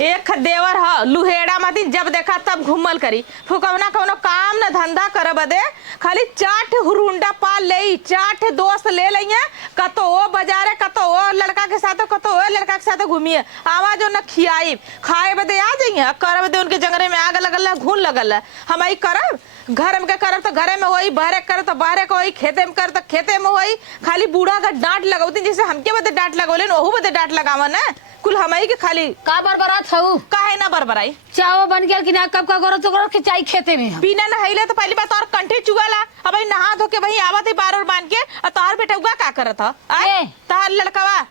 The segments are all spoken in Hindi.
एक देवर ह लुहेड़ा मती जब देखा तब घूमल करी फुकवना कवनो काम न धंधा करे बदे खाली चाट हुरुंडा पाल ले चाट दोस्त ले लइया कतो ओ बाजारे कतो ओ लड़का के साथ कतो ओ लड़का के साथ घूमिए आवाज न खियाई खाए बदे आ जाइए कर बदे उनके जंगरे में आग लगल घून लगल हम आई करब घर में करब तो घरे में होई बहरे कर तो बहरे को होई खेते में कर तो खेते में होई खाली बूढ़ा का डांट लगौती जैसे हमके बदे डांट लगौले ओहू बदे डांट लगावन है कुल हमई के खाली का बरबरात हऊ काहे ना बरबराई चाव बन गया कि ना कब का करो तो करो खिंचाई खेते में हम बिना नहाइले तो पहली बात और कंठी चुगाला अब भाई नहा धो के वही आवत है बार और बांध के और तोहर बेटुआ का करत ह आए तोहर लड़कावा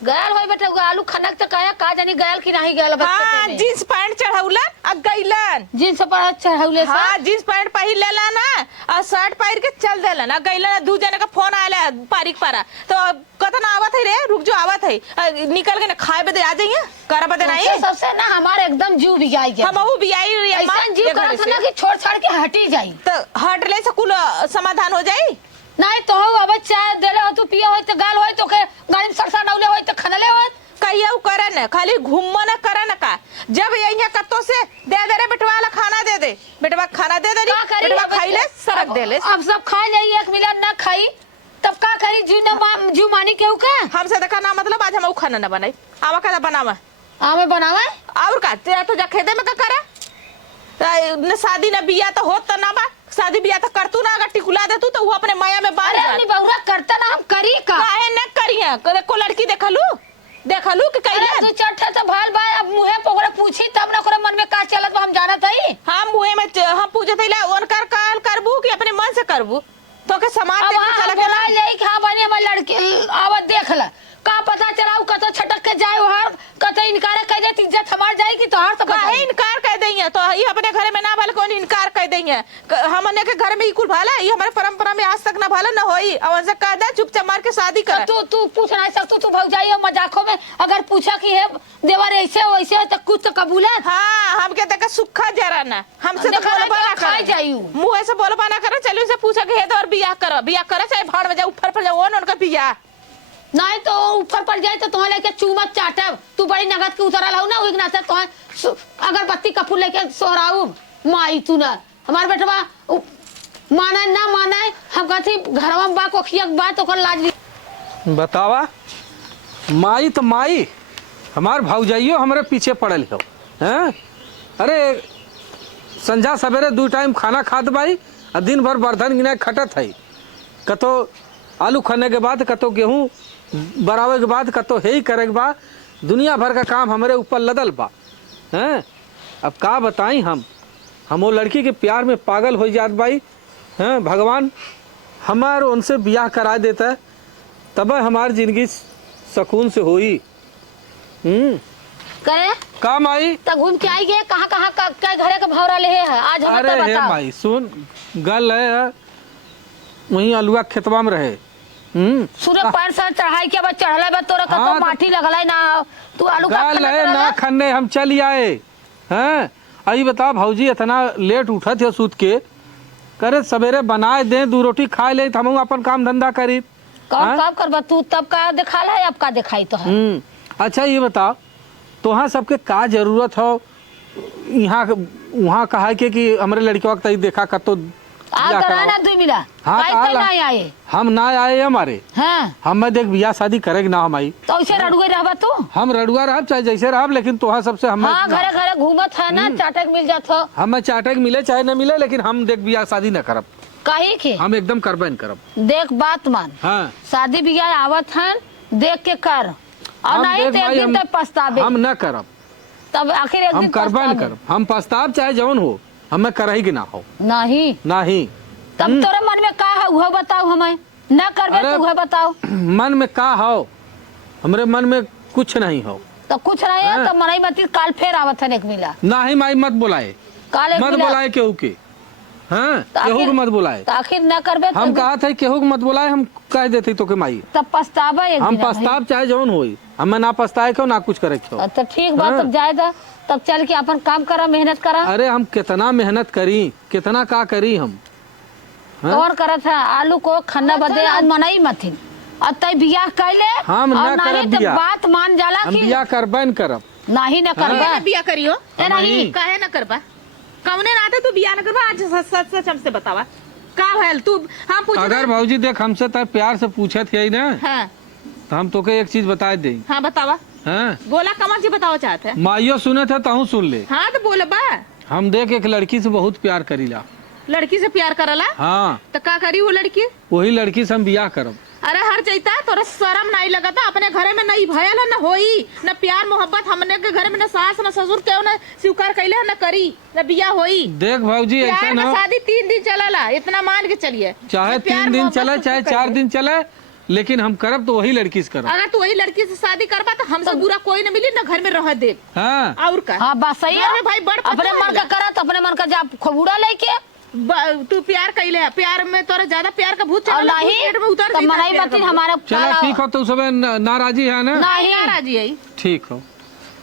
गयल होई बेटा आलू खनक तो काया का जानी गयल कि नहीं गयल हां जींस पैंट चढ़ौलन आ गइलन जींस पर चढ़ौले हां जींस पैंट पहिर लेला ना और शर्ट पहिर के चल देलन आ गइलन दू जने का फोन आला पारिक पारा तो कतन आवत है रे रुक जो आवत है निकल के ना खाए बदे आ जाइए कर बदे नहीं सबसे ना हमारे एकदम जीव बिगाई गया हमहू बियाई ऐसा जीव करत ना कि छोड़ छाड़ के हटी जाई तो हट ले से कुल समाधान हो जाई नहीं तो हो अब चाय देले हो तू पिया हो तो गाल हो तो के गाड़ी में सरसा डौले हो तो खनले हो कहियो करन खाली घूमन करन का जब यही कत्तो से दे दे रे बेटवा ला खाना दे दे बेटवा खाना दे दे बेटवा खाई ले सरक दे ले अब सब खा जाई एक मिलन ना खाई तब का करी जू मानी केहू का हमसे देखा ना मतलब आज हम खाना ना बनाई आवा का बनावा आमे बनावे और का तेरा तो जा खेते में का करे न शादी न बिया तो होत त ना बा शादी बिया तो करतू ना अगर टिकुला दे तू तो वो अपने माया में बांध अरे अपनी बहुरा करता ना हम करी का काहे न करिया को लड़की देखलू कि कइले तू चट्ठा तो भाल बा अब मुहे पकड़े पूछी तब ना करे मन में का चलत हम जानत हई हम मुहे में हम पूछत हइला ओनकर काल करबू कि अपने मन से करबू तो के समाज देख के चला बोला यही खा बने हमर लड़की आवत देखला का पता चलाऊ कतो छटक के जाए हर कतो इनकार कह दे इज्जत हमार जाई कि तोहार तो काहे इनकार कह देइए तो ई अपने घरे में ना भल कोन इनकार कह देइए हमने के घर में ई कुल भाला ई हमारे परंपरा में आज तक ना भाला ना होई अवन से कह दे चुपचाप मार के शादी कर तू पूछ नहीं सकतू तू भग जाइयो मजाकों में अगर पूछा कि है देवर ऐसे वैसे तो कुछ तो कबूल है हां हमके देख सुखा जरा ना हमसे तो बोलबा ना खाई जाइयो मुंह से बोलबा ना करे चलो से पूछा कि हे तो और बियाह कर चाहे भाड़ में जा ऊपर पर जा ओन उनका बियाह नहीं तो ऊपर पर जाए तो तुम्हें लेके चूमत चाटब तू बड़ी नगद के उतरल हो ना उग ना तो अगरबत्ती कपूर लेके सोहराऊ माई तू ना हमार बेटवा माने ना माने हम कहती घरवा में बा कोखिया के बात ओकर लाज बतावा माई तो माई हमार भौजाइयो हमरे पीछे पड़ल हो हैं अरे संझा सवेरे 2 टाइम खाना खात बाई और दिन भर बर्तन गिना खटत है कतो आलू खाने के बाद कतो गेहूँ बरावे के बाद कतो हे ही करे के बाद दुनिया भर का काम हमारे ऊपर लदल बा हैं अब का बताई हम वो लड़की के प्यार में पागल हो जात बाई हैं भगवान हमार उनसे ब्याह करा देता है तब हमार जिंदगी सुकून से होई करे काम आई तो घूम के आई गए कहाँ घरे का भौरा ले है आज हम अरे हे भाई सुन गल है वहीं अलुआ खेतवा में रहे सूरज पैर से चढ़ाई के बाद चढ़ला बा तोरा का तो माटी लगला ना तू आलू का गल है ना खन्ने हम चल आए हैं आई बता भौजी इतना लेट उठा थे सूत के करे सवेरे बनाए दे 2 रोटी खाए ले हम अपन काम धंधा करी कब करबा तू तब का दिखाला है अब का दिखाई तो है अच्छा ये बता तोहाँ सबके का जरूरत हो यहाँ वहाँ कहा के कि हमारे लड़कियों का देखा कर तो ना 2 मिला हाँ ना आए हम ना आए हमारे हाँ हम देख बियाह शादी करेगी ना हमारी तो ऐसे रड़ुए रहबा तू हम रड़ुआ रह चाहे जैसे रह लेकिन तोहाँ सबसे हम हाँ घरे घरे घूमत है ना चाटक मिल जात हो हमें चाटक मिले चाहे न मिले लेकिन हम देख बियाह शादी न करब कहीं के हम एकदम करबे न करब देख बात मान हाँ शादी बियाह आवत है देख के कर और नहीं तो एक दिन तक पछतावे हम न करब तब आखिर एक हम दिन करबे न करब हम पछताव चाहे जवन हो हमें करही कि ना हो नहीं नहीं तब तोरे मन में का है वो बताओ हमें न करबे तो वो बताओ मन में का हो हमरे मन में कुछ नहीं हो तो कुछ नहीं है तो मनई मत काल फेर आवत है एक मिला नहीं माई मत बुलाए काल मत बुलाए केहू के हाँ केहू के मत बुलाए तो आखिर न करबे हम कहा था केहू के मत बुलाए हम कह देते तो के माई तब पछतावा एक हम दिन पछताव चाहे जौन होई हमें ना पछताए क्यों ना कुछ करे क्यों तो ठीक बात तब जाएगा तब चल के अपन काम करा मेहनत करा अरे हम कितना मेहनत करी कितना का करी हम कौन करत है आलू को खन्ना बदे आज मनाई मथिन और तय बियाह कैले हम और ना नहीं करब तो बियाह बात मान जाला हम कि बियाह करबे न करब नहीं न करबा काहे न बिया करियो ए नहीं काहे न करबा कौने नाते तू बिया न करबा आज सच सच सच हमसे बतावा का भइल तू हम पूछ अगर भाजी देख हमसे तो प्यार से पूछे थे ना हां तो हम तोके एक चीज बता दे। हां बतावा हैं गोला कमा जी बताओ चाहते है माइयो सुने थे तहू सुन ले। हां तो बोले बा हम देख एक लड़की से बहुत प्यार करीला। लड़की से प्यार करला हाँ तो का करी वो लड़की वही लड़की से हम बियाह करब। अरे हर चैता तोरा शर्म नहीं लगता अपने घरे में नहीं भयल है न होई न प्यार मोहब्बत हमने के घर में न सास न ससुर क्यों न स्वीकार कैले न करी न बिया होई। देख भाजी ऐसा प्यार ना का शादी 3 दिन चलला इतना मान के चलिए चाहे न प्यार 3 दिन मोहब्बत चले से चाहे तू 4 करिए। दिन चले लेकिन हम करब तो वही लड़की से करब। अगर तू वही लड़की से शादी करबा तो हमसे बुरा कोई न मिली न घर में रह दे हाँ और का हाँ बस सही घर है में भाई बड़ अपने मन का करत अपने मन का जा खबूड़ा लेके तू प्यार कैले है प्यार में तोरा ज्यादा प्यार का भूत और चढ़ा नहीं पेट में उतर तो जाता है मनाई प्यार बतिन का भूत। हमारे चलो ठीक हो तो सब नाराजी है ना नहीं राजी है ठीक हो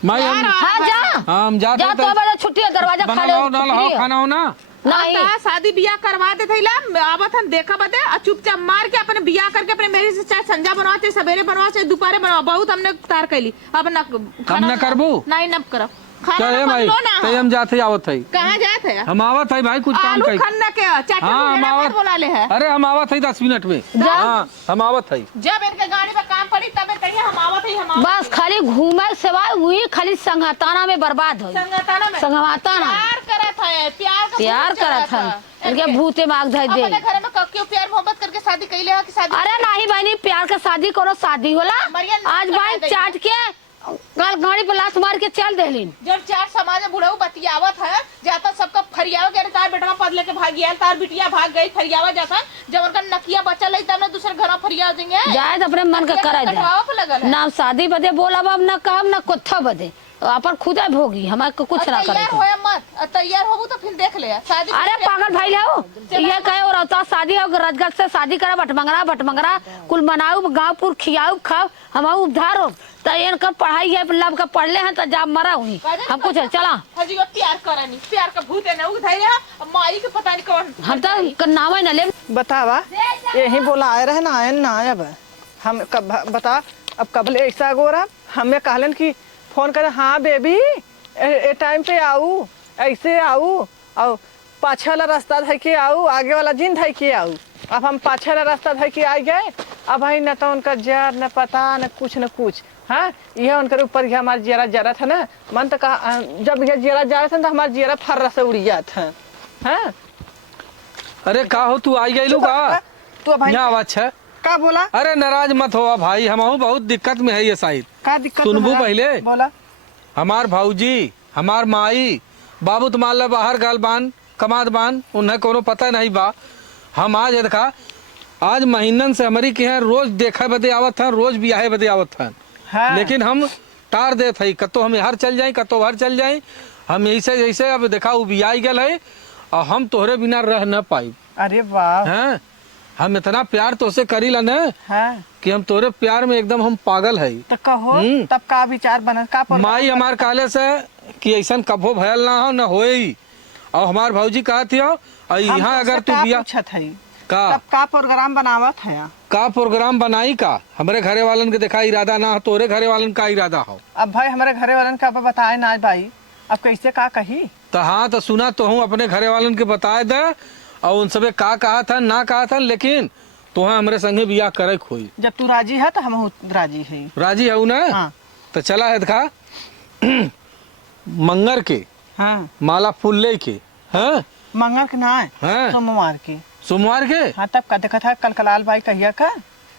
माई हम हाँ जा हाँ, हम जाते जा तो बड़ा छुट्टी है दरवाजा बना खाली लो ना लो खाना हो ना नहीं आता शादी बियाह करवा दे थैला आवत हम देखा बदे और चुपचाप मार के अपने बियाह करके अपने मेरी से चाहे संजा बनवा चाहे सवेरे बनवा चाहे दोपहरे बनवा बहुत हमने तार कैली अब न हम न करबू नहीं न करब क्या खाना है न भाई बनलो ना तो हम जाते आवत है कहाँ जात है हम आवत है भाई कुछ काम आलू कर खन्ना के चाचा हाँ हम मत आवत बोला ले है अरे हम आवत है 10 मिनट में हाँ हम आवत है। जब इनके गाड़ी में काम पड़ी तब कहिए हम आवत है हम आवत बस खाली घूमे सिवाय हुई खाली संगताना में बर्बाद हो संगताना में संगताना प्यार करत है प्यार करत है इनके भूते मांग धर दे अपने घर में क्यों प्यार मोहब्बत करके शादी कैले है कि शादी अरे नहीं बहनी प्यार का शादी करो शादी होला मरियम आज भाई चाट के कल गाड़ी पर लात मार के चल देलिन जब चार समाज में बुढ़ऊ बतियावत है जाता सबका फरियाव के तार बेटवा पद लेके भाग गया तार बिटिया भाग गई फरियावा जाता जब उनका नकिया बचल है तब ना दूसरे घर में फरियाव देंगे जाए तो अपने मन का करा दे कटवावा पे लगल है ना शादी बदे बोलब अब ना काम ना कुत्था बदे अपन खुदा भोगी हमारे को कुछ ना करे तैयार होए मत तैयार होबू तो फिर देख ले शादी अरे पागल भाई हो ये कहे और अवता शादी हो रजगत से शादी करा बटमंगरा कुल मनाऊ गाँवपुर खियाऊ खाओ हम उद्धार हो तो इनका पढ़ाई है लब का पढ़ले हैं तो जाब मरा हुई हम कुछ चला हजी वो प्यार करनी प्यार का भूत है ना उधर माई के पता नहीं कौन हम तो नाम न ले बतावा यही बोला आए रहे ना आए ना अब हम कब बता अब कबले ऐसा गोरा हमें कहलन कि फोन करे हाँ बेबी ए टाइम पे आऊ ऐसे आऊ और पाछे वाला रास्ता धै के आऊ आगे वाला जिन धै के आऊ अब हम पाछे वाला रास्ता धै के आ गए अब भाई न तो उनका जर न पता न कुछ हाँ यह उनके ऊपर ही हमारा जियरा जरा था ना मन तो कहा जब यह जियरा जा रहा था तो हमारा जियरा फर्रा से उड़ी जात है हाँ अरे का हो तू आई गई का तो भाई क्या आवाज है का बोला अरे नाराज मत हो भाई हम बहुत दिक्कत में है ये शायद का दिक्कत सुनबू तुम्हारा? पहले बोला हमार भाऊजी हमार माई बाबू तुम्हारा बाहर गाल बान कमाद बान उन्हें कोनो पता नहीं बा हम आज देखा आज महीनन से हमारी के यहाँ रोज देखे बदे आवत है रोज बियाहे बदे आवत है हाँ। लेकिन हम टार देत है कतो हम हर चल जाए कतो हर चल जाए हम ऐसे जैसे अब देखा वो बियाई गल है और हम तोहरे बिना रह न पाई अरे वाह हैं हम इतना प्यार तो से करी ला न हाँ कि हम तोरे प्यार में एकदम हम पागल है। तो कहो तब का विचार बना का पर माई हमार काले से कि ऐसा कभो भयल ना हो न होई और हमार भौजी कहा थी और यहाँ अगर तू बिया पूछत है का तब का प्रोग्राम बनावत है का प्रोग्राम बनाई का हमरे घरे वालन के देखा इरादा ना हो तोरे घरे वालन का इरादा हो। अब भाई हमारे घरे वालन का बताए ना भाई अब कैसे का कही तो हाँ तो सुना तो हूँ अपने घरे वालन के बताए दे और उन सबे का कहा था ना कहा था लेकिन तुहे हमरे संगे बियाह करे खोई जब तू राजी है तो हम राजी है राजी है ना हाँ। तो चला है देखा मंगर के हाँ माला फूल ले के हाँ मंगल के ना हाँ। सोमवार के सोमवार के हाँ तब का देखा था कलकलाल भाई कहिया का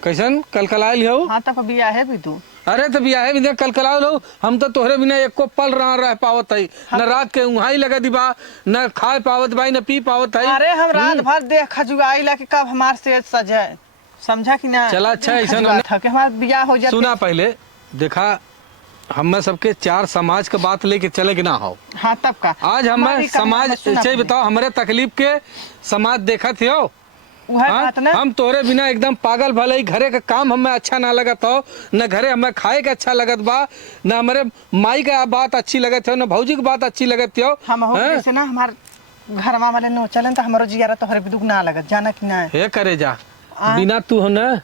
कैसन कल कलाइल हो। हाँ तब बिया है भी तू अरे तो बियाहे बिना कल कलाइल हो हम तो तोहरे बिना एको पल रह पावत है न रात के उहाई लगा दिबा न खाए पावत भाई न पी पावत है। अरे हम रात भर देख खजुआई ला कि कब हमार सेज सजाए समझा कि ना चला अच्छा ऐसा खजुआ था कि हमारा बिया हो जाए सुना पहले देखा हम सबके 4 समाज के बात लेके चले कि ना हो। हाँ तब का आज हमें समाज से बताओ हमारे तकलीफ के समाज देखा थे हो। वह बात ना हम तोरे बिना एकदम पागल भले ही घरे का काम हमें अच्छा ना लगत हो न घरे हमें खाए के अच्छा लगत बा न हमारे माई का बात अच्छी लगत हो न भौजी की बात अच्छी लगत हो। हम हो जैसे ना हमार घर वाले नो चलन तो हमारो जियारा तो हरे दुख ना लगत जाना कि ना हे करे जा बिना तू हो न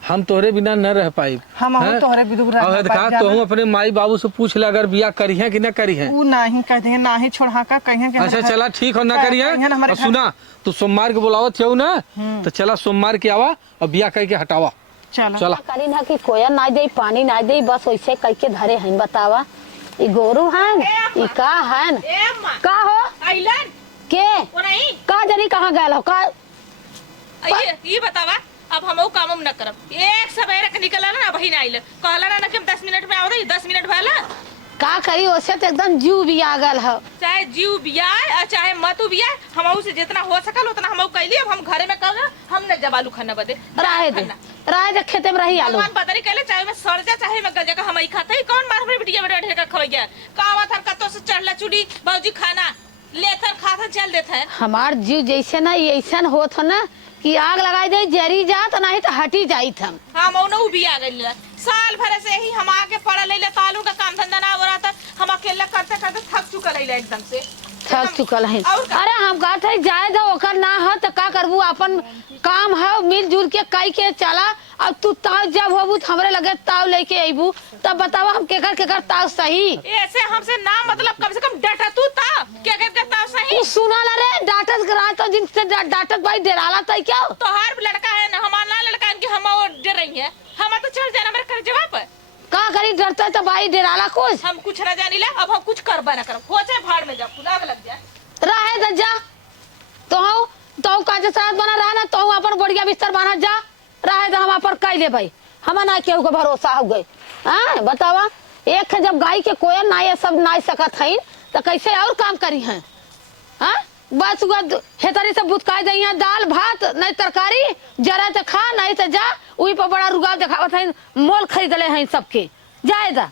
हम तोहरे बिना न रह पाई। हम तोहरे बिना और देखा तो हम अपने माई बाबू से पूछ ले अगर बियाह करी है कि न करी है। ऊ नहीं कहते हैं, ना ही छोड़ा का कहीं। अच्छा चला ठीक हो, ना करी है। सुना तू सोमवार के बुलावत हो ना, तो चला सोमवार के आवा और बियाह करके हटावा। चला करी ना कि कोया ना दे पानी ना दे, बस वैसे करके धरे हैं। बतावा ई गोरू हन ई का हन का हो आइलन के वो नहीं का जनी कहाँ गए हो का ये बतावा। अब हम काम न करब, एक सवेरे के निकला ना वही ना आइल, कहला ना कि हम 10 मिनट में आवत, 10 मिनट भला का करी। वैसे तो एकदम जीव भी आ गल हो, चाहे जीव बिया चाहे मत बिया, हम से जितना हो सकल उतना हम कैली। अब हम घरे में कर हम न जब आलू खाना बदे रहे दे खेते में रही आलू भगवान पता नहीं कहले, चाहे मैं सड़ जा चाहे मैं गजा का हम खाते ही कौन मार बिटिया बेटा ढेर का खवैया का आवत हम कतो से चढ़ला चुड़ी बाबूजी खाना लेथर खाता चल देत है। हमार जीव जैसे ना ऐसा होत हो ना कि आग लगाई दे जरी जात नहीं तो हटी जाइत हम औनो भी आ गई साल भर से ही हम आगे पढ़ ले तालू का काम धंधा ना हो रहा था, हम अकेला करते करते थक चुकल है एकदम से थक चुकल है। अरे हम कहते हैं जाए दो ओकर ना हो तो का करबू, अपन काम है मिलजुल के कई के चला। अब तू ताव जब होबू हमरे लगे ताव लेके अबू तब बतावा हम केकर ताव सही। ऐसे हमसे ना मतलब कम से कम डटा तू था केकर के ताव सही। तू सुना ला रे डांटत करा तो जिनसे डांटत भाई डराला तो क्या तो हर लड़का है ना, हमारा लड़का है कि हम डर रही है, हम तो चढ़ जाना मेरे कर जवाब का करी डरता तो भाई डराला कुछ। हम कुछ ना जानी ला, अब हम कुछ करबा ना करब, हो जाए भाड़ में जा खुदा लग जाए रहे तो जा तो काजे साथ बना रहा ना, तो अपन बढ़िया बिस्तर बना जा रहे तो हम अपन कह ले भाई, हम ना केहू के भरोसा हो गए। हाँ बतावा एक जब गाय के कोयल ना ये सब ना सकत है तो कैसे और काम करी है। हाँ बस हेतरी से बुतकाई दी है दाल भात नहीं तरकारी, जरा तो खा नहीं तो जा, वही पर बड़ा रुगाव दिखावत है, मोल खरीद ले हैं सबके जायदा।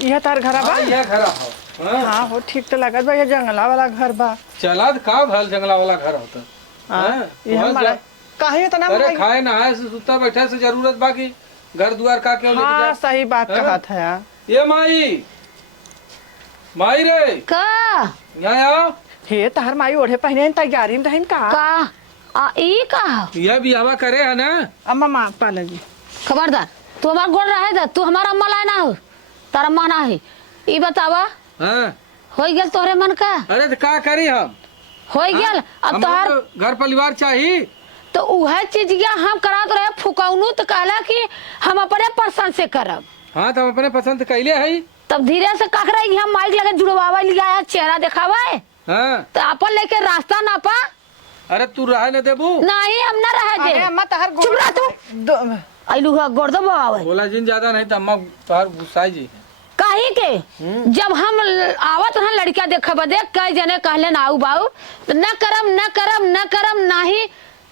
यह तार घर बा, यह घर हो। हाँ हो ठीक तो लगत बा, ये जंगला वाला घर बा। चला का भल जंगला वाला घर होता। हाँ ये हमारा काहे इतना अरे खाए नहाए से सुता बैठे से जरूरत बाकी घर द्वार का क्यों लेके हाँ जा? सही बात कहा था यार। ये माई रे का यहाँ आओ। हे तार माई ओढ़े पहने तैयारी में रहन का ई का यह भी हवा करे है ना। अम्मा माँ पालेगी खबरदार तू हमार गोड़ रहे था, तू हमारा अम्मा लाए ना हो तारा अम्मा ना है। ई बतावा हाँ हो गया तोहरे मन का? अरे तो का करी हम हो गया अब तोहर घर परिवार चाहिए तो वह चीज हम करात रहे फुकाउनु तो कहला कि हम अपने पसंद से करब। हाँ तो हम अपने पसंद कैले है तब धीरे से ककरा हम माइक लगे जुड़वावा लिया चेहरा दिखावा हाँ तो अपन लेके रास्ता नापा। अरे तू रह न देबू नहीं हम ना रह दे। अरे अम्मा तार चुप रह तू आइलू गोड़ दबो आवे बोला जिन ज्यादा नहीं तो अम्मा तोहर गुस्साई जी काहे के जब हम आवत हन लड़कियां देखब देख कई जने कहले ना आऊ बाऊ न करम नहीं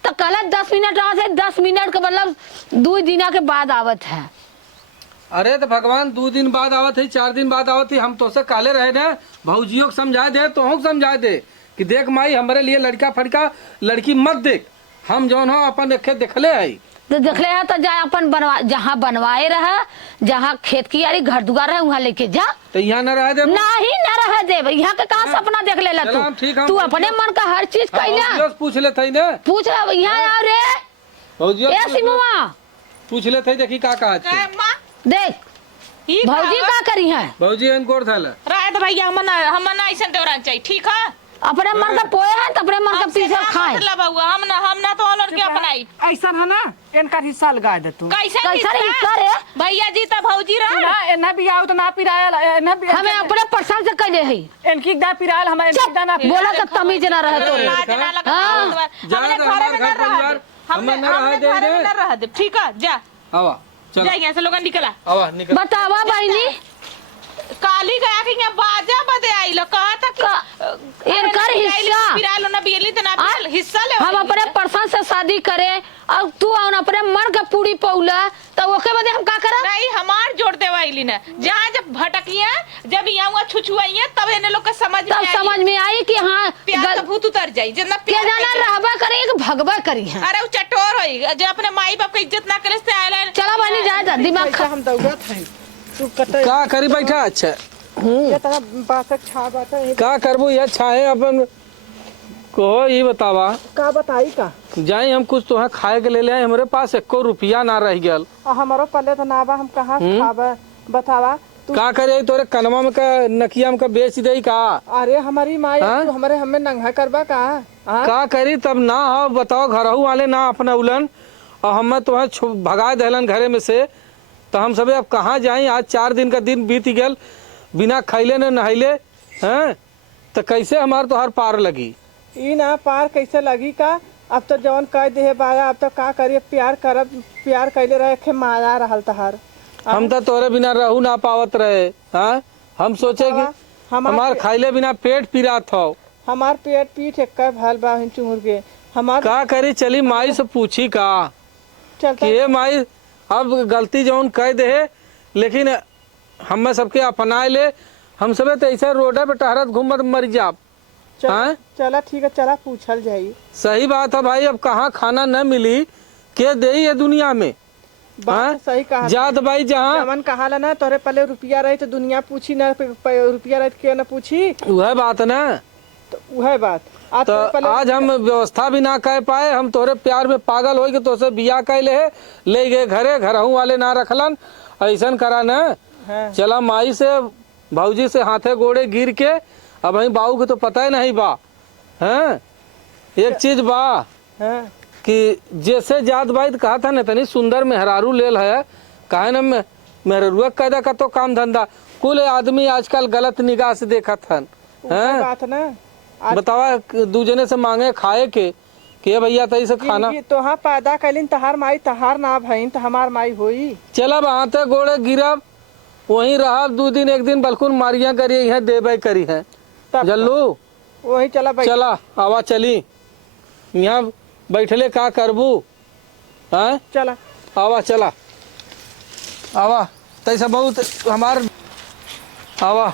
तो कहला 10 मिनट रहा से 10 मिनट का मतलब 2 दिन के बाद आवत है। अरे तो भगवान 2 दिन बाद आवत है 4 दिन बाद आवत है, हम तो से काले रहे ना भौजियों को समझा दे तो हम समझा दे कि देख माई हमारे लिए लड़का फड़का लड़की मत देख, हम जौन हो अपन देखे देखले है तो देखले है तो जा अपन बनवा जहाँ बनवाए रहा जहाँ खेत की यारी घर दुआर है वहाँ लेके जा। तो यहाँ न रह दे नहीं न रह दे यहाँ के कहाँ सपना देख ले तू अपने मन का हर चीज कहना पूछ लेते ना पूछ रहा यहाँ आओ रे भौजियों सिमुआ पूछ लेते देखी का कहा देख भौजी का करी है भौजी गोर था रात भैया हम ना ऐसा दौरान चाहिए ठीक है अपने मन का पोए है तो अपने मन का पीछे खाए हम ना तो और क्या अपनाई ऐसा है ना इनका हिस्सा लगा दे तू कैसा हिस्सा रे भैया जी तो भौजी रहा ना इन्हें भी आओ तो ना पिराया हमें अपने पसंद से कहे है इनकी दा पिरायल हमारे ना बोला तो तमीज ना रहे तो हमने घर में ना रह दे ठीक है जा आवा चल जा यहाँ से लोग निकला आवा निकल बतावा बहनी काली गया कि यहाँ बाजा बदे आई लो कहा था कि इनकर हिस्सा पिरालो ना बियली तो ना हिस्सा ले हम अपने पसंद से शादी करे और तू अपने मन का पूरी पौला तो ओके बदे हम का करा नहीं हमार जोड़ देवाइली ना जहाँ जब भटकिया जब यहाँ छुछुआइया तब इन्हें लोग का समझ में आई कि हाँ प्यार भूत उतर जाई जितना प्यार जाना रहबा करे कि भगवा करी है। अरे वो चटोर होई जो अपने माई बाप का इज्जत ना करे से आयला चला बहनी जाए दिमाग हम दौड़त है तू कते का करी बैठा अच्छा ये तरह बात छा बात है का करबो ये छाए अपन कहो ये बतावा का बताई का जाई हम कुछ तो खाए के ले ले आए, हमरे पास एको रुपया ना रह गल। हमारो पल्ले तो ना बा, हम कहाँ से खाबा बतावा तू। का करे तोरे कनवा में का नकिया में का बेच दे का? अरे हमारी माई हाँ? तू हमारे हमें नंगा करबा का? हाँ? का करी तब ना हो बताओ, घरहू वाले ना अपना उलन और हमें तुम्हें भगा दहलन घरे में से, तो हम सबे अब कहाँ जाई? आज 4 दिन का दिन बीत गल बिना खैले न नहैले हैं, तो कैसे हमार तो हर पार लगी? ई ना पार कैसे लगी का? अब तो जवन कह दे बाया, अब तो का करिए, प्यार करब, प्यार कैले रहे खे माया रहल तहार। हम तो तोरे बिना रहू ना पावत रहे। हाँ हम सोचे कि हमार खाइले बिना पेट पीरात हो। हमार पेट पीठ एक भल बा चुमुर के हमार का करी? चली माई से पूछी का चलता कि ये माई अब गलती जौन कह दे, लेकिन हमें सबके अपनाए ले, हम सबे तो ऐसा रोडे पे टहरत घूमत मर जाब। हाँ? चला ठीक है, चला पूछल जाई। सही बात है भाई, अब कहाँ खाना न मिली के दे ये दुनिया में? बात हाँ? तो सही कहा जात भाई जहाँ जमन कहा ना तोरे पहले रुपया रही तो दुनिया पूछी ना, रुपया रही तो क्यों ना पूछी, वह बात ना। तो वह बात आज तो तोरे पहले आज हम व्यवस्था भी ना कह पाए, हम तोरे प्यार में पागल हो के तोसे बिया कह ले गए घरे, घरहू वाले ना रखलन, ऐसा करा न। हाँ। चला माई से भौजी से हाथे गोड़े गिर के, अब वही बाबू के तो पता ही नहीं बा। हैं एक चीज बा हाँ। कि जैसे जात बाई कहा था न तनी सुंदर मेहरारू लेल है, काहे न मेहरुआ कैदा का तो काम धंधा कुल आदमी आजकल गलत निगाह से देखत हन। वह बात ना बतावा दूजने से मांगे खाए के कि भैया तई से खाना तोहा पैदा कैलिन तहार माई, तहार ना भईन तो हमार माई होई। चलब हाथे गोड़े गिरब, वहीं रहब 2 दिन 1 दिन बलकुन मारिया करिए है देबे करी है। तब जल्लू वही चला भाई। चला आवा चली, यहाँ बैठले का करबू? हाँ चला आवा चला आवा, तैसा बहुत हमार आवा।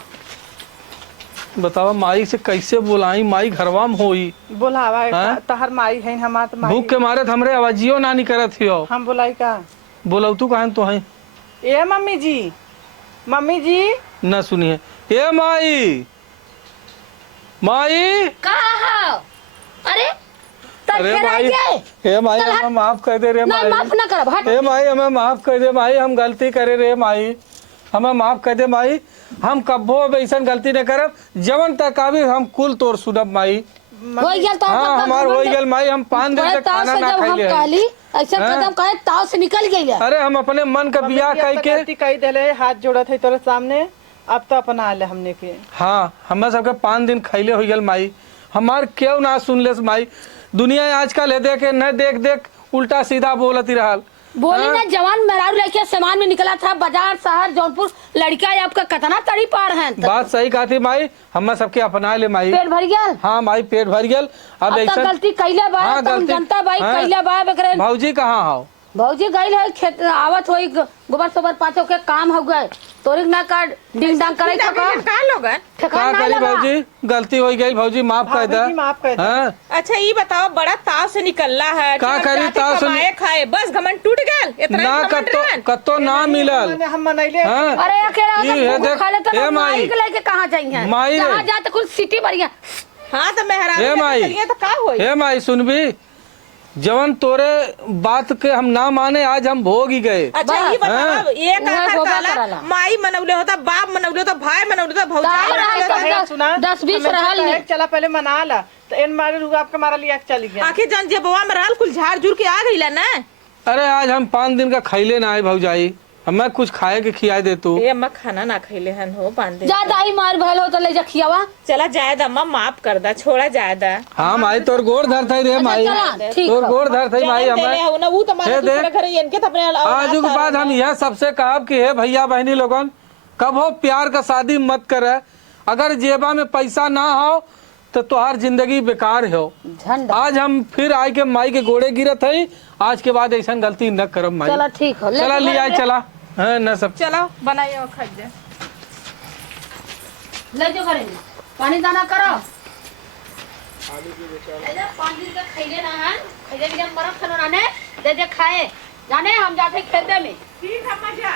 बतावा माई से कैसे बुलाई? माई घरवा में होई, बोलावा हाँ? तहार माई है हमार तो माई। भूख के मारे हमरे आवाजियो ना निकलत हियो। हम बोलाई का बोलऊ तू कहाँ तो है? ए मम्मी जी, मम्मी जी न सुनिए ए माई, माई कहा हो? अरे तब अरे फिर माई, आइए। हे माई चल हट। हमें माफ कर दे रे नहीं माई। माफ ना करब, हट। हे माई हमें माफ कर दे माई, हम गलती करे रे माई, हमें माफ कर दे माई, हम कब्बो अब ऐसा गलती न करब, जवन तक आवी हम कुल तोर सुनब माई। हो गया तो हाँ हमार हो गल माई, हम 5 दिन से खाना ना जब हम खाइले। काली ऐसा हाँ? कदम कहे ताव से निकल गई है। अरे हम अपने मन का बिया कह के, गलती कही देले, हाथ जोड़त है तोरे सामने, अब तो अपना ले हमने के। हाँ हमें सबके 5 दिन खैले हो गल माई, हमार क्यों ना सुन ले माई? दुनिया आजकल है देखे न देख देख उल्टा सीधा बोलती रहल। बोली ना जवान मेहरारू लेके सामान में निकला था बाजार शहर जौनपुर, लड़का आपका कितना तड़ी पार है। बात सही कहा थी माई, हमें सबके अपना ले माई। पेट भर गया। हाँ माई पेट भर गल। अब अब तक ऐसा गलती कैले बा, हाँ, तुम गलती- जनता भाई हाँ। कैले बा बकरे। भौजी कहाँ हो? भौजी गई है खेत आवत होई, गोबर सोबर पाछो के काम हो गए, तोरी ना कर डिंग डांग करे तो का का लोगन? का ठेकान ना करी लगा। भौजी? गलती हो गई भौजी, माफ कर दे। भाभी जी, माफ कर दे। हाँ? अच्छा ये बताओ, बड़ा ताव से निकलला है का कि हम करी जाके ताव से कमाए खाए, बस घमंड टूट गल इतना ना घमंड रहन? कत्तो ना मिलल। हम मनैले हाँ? अरे अकेला ये है होता देख, खा लेता ए ना, माई। माई के लेके कहां जाइए? माई रे। जहां जाते कुल सिटी बढ़िया। हाँ तो मेहरारू हे लेके माई, चलिए तो का होई? हे माई सुनबी, जवन तोरे बात के हम ना माने आज हम भोग ही गए। अच्छा ये हाँ। बताओ, एक उहे आखिर गोबा काला कराला। माई मनौले होता, बाप मनौले होता, भाई मनौले होता, भौजाई ताव मनौले रहा होता। है। सुना 10-20 हमें रहल तो नहीं। कहे के चला पहले मना ला, तो इन मारे रुआ आपके मारा लिया के चली गया। आखिर जन जेबवा में रहल कुल झाड़ झूर के आ गईला ना। अरे आज हम 5 दिन का खैले ना आए भौजाई, हमें कुछ खाए के खिया दे तू। ये अम्मा खाना ना खैले हन हो बांधे। ज्यादा ही मार भल हो तो ले जा खियावा। चला जायदा अम्मा, माफ कर दा, छोड़ा जायदा। हाँ माई तोर गोड़ धर थई रे माई, चला, ठीक तोर है। गोड़ धर थई माई। जन्म देले हमें हो ना, वो तो मारा हे दूसरे देख, घरे इनके तो अपने आज के बाद हम यह सबसे कहब कि हे भैया बहनी लोगन, कबो प्यार का शादी मत करे। अगर जेबा में पैसा ना हो तो तोहार जिंदगी बेकार हो। झंडा आज हम फिर आए के माई के गोड़े गिरत है, आज के बाद ऐसा गलती न करब माई। चला ठीक हो, ले चला के ले घर आए, ले। चला है न सब। चलो बनाइए और खाइए। ले जो घरे में पानी दाना करो। ले जा पानी के खइले ना है, खइले के मरत खनो ना ने दे दे खाए। जाने हम जाते खेते में। ठीक है अम्मा जा।